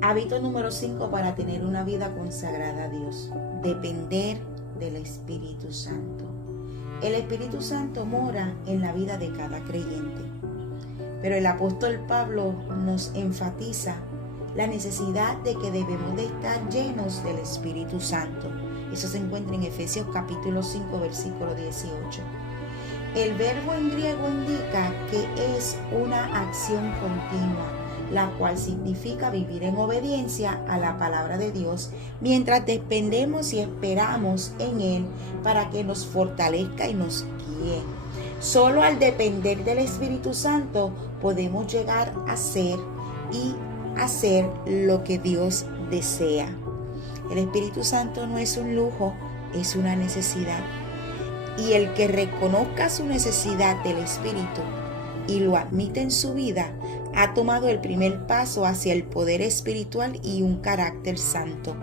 Hábito número 5 para tener una vida consagrada a Dios: depender del Espíritu Santo. El Espíritu Santo mora en la vida de cada creyente, pero el apóstol Pablo nos enfatiza la necesidad de que debemos de estar llenos del Espíritu Santo. Eso se encuentra en Efesios capítulo 5, versículo 18. El verbo en griego indica que es una acción continua, la cual significa vivir en obediencia a la palabra de Dios mientras dependemos y esperamos en Él para que nos fortalezca y nos guíe. Solo al depender del Espíritu Santo podemos llegar a ser y hacer lo que Dios desea. El Espíritu Santo no es un lujo, es una necesidad. Y el que reconozca su necesidad del Espíritu y lo admite en su vida, ha tomado el primer paso hacia el poder espiritual y un carácter santo.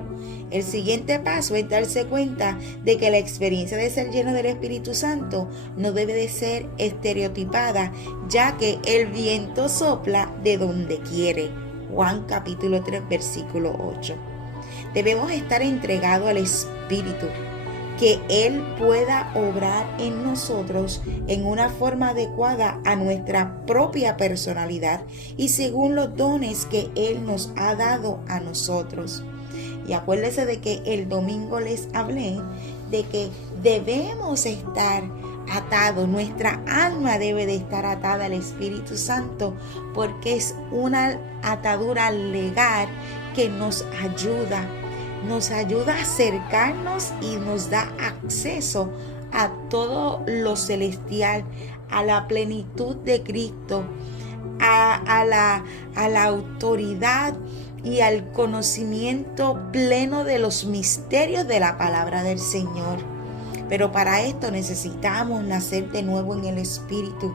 El siguiente paso es darse cuenta de que la experiencia de ser lleno del Espíritu Santo no debe de ser estereotipada, ya que el viento sopla de donde quiere. Juan capítulo 3, versículo 8. Debemos estar entregados al Espíritu, que Él pueda obrar en nosotros en una forma adecuada a nuestra propia personalidad y según los dones que Él nos ha dado a nosotros. Y acuérdense de que el domingo les hablé de que debemos estar atados, nuestra alma debe de estar atada al Espíritu Santo, porque es una atadura legal que nos ayuda a acercarnos y nos da acceso a todo lo celestial, a la plenitud de Cristo, a la autoridad y al conocimiento pleno de los misterios de la palabra del Señor. Pero para esto necesitamos nacer de nuevo en el Espíritu.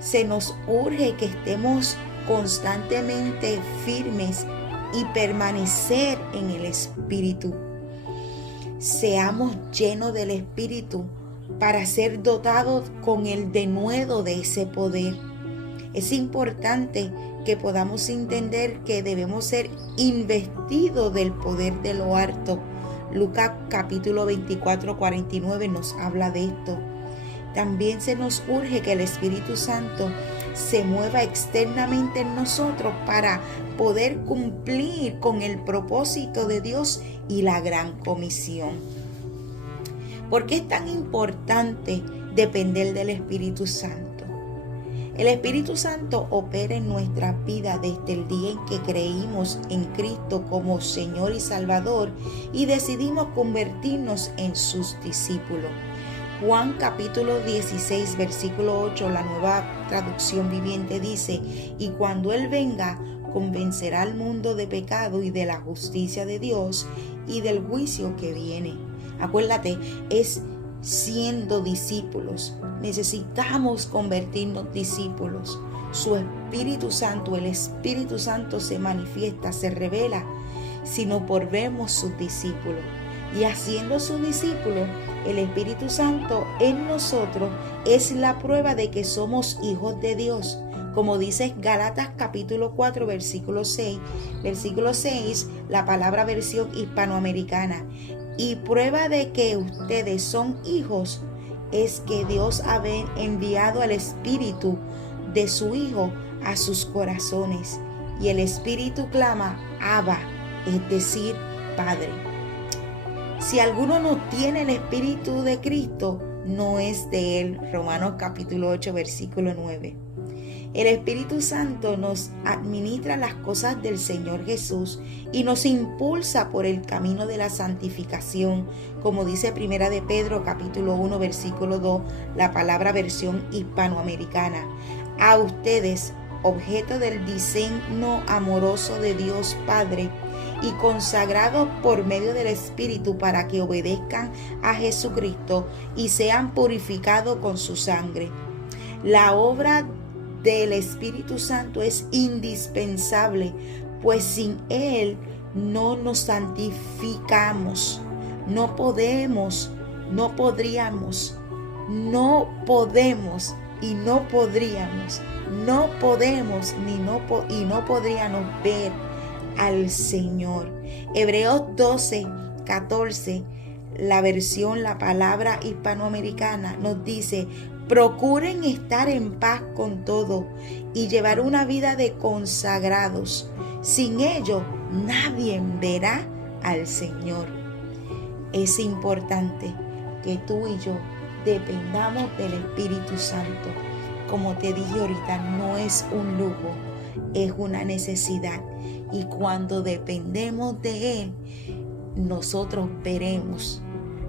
Se nos urge que estemos constantemente firmes y permanecer en el Espíritu. Seamos llenos del Espíritu para ser dotados con el denuedo de ese poder. Es importante que podamos entender que debemos ser investidos del poder de lo alto. Lucas capítulo 24, 49 nos habla de esto. También se nos urge que el Espíritu Santo se mueva externamente en nosotros para poder cumplir con el propósito de Dios y la gran comisión. ¿Por qué es tan importante depender del Espíritu Santo? El Espíritu Santo opera en nuestra vida desde el día en que creímos en Cristo como Señor y Salvador y decidimos convertirnos en sus discípulos. Juan capítulo 16, versículo 8, la Nueva Traducción Viviente dice: y cuando Él venga, convencerá al mundo de pecado y de la justicia de Dios y del juicio que viene. Acuérdate, es siendo discípulos. Necesitamos convertirnos discípulos. Su Espíritu Santo, el Espíritu Santo se manifiesta, se revela si nos volvemos sus discípulos. Y haciendo sus discípulos, el Espíritu Santo en nosotros es la prueba de que somos hijos de Dios. Como dice Gálatas capítulo 4, versículo 6, la palabra versión hispanoamericana. Y prueba de que ustedes son hijos es que Dios ha enviado al Espíritu de su Hijo a sus corazones. Y el Espíritu clama, Abba, es decir, Padre. Si alguno no tiene el Espíritu de Cristo, no es de Él. Romanos capítulo 8, versículo 9. El Espíritu Santo nos administra las cosas del Señor Jesús y nos impulsa por el camino de la santificación, como dice Primera de Pedro capítulo 1 versículo 2, la palabra versión hispanoamericana. A ustedes, objeto del diseño amoroso de Dios Padre y consagrados por medio del Espíritu para que obedezcan a Jesucristo y sean purificados con su sangre. La obra del Espíritu Santo es indispensable, pues sin Él no nos podríamos ver al Señor. Hebreos 12:14, la palabra hispanoamericana, nos dice: procuren estar en paz con todo y llevar una vida de consagrados. Sin ello, nadie verá al Señor. Es importante que tú y yo dependamos del Espíritu Santo. Como te dije ahorita, no es un lujo, es una necesidad. Y cuando dependemos de Él, nosotros veremos,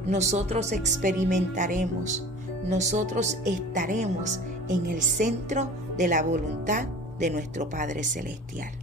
nosotros experimentaremos, nosotros estaremos en el centro de la voluntad de nuestro Padre Celestial.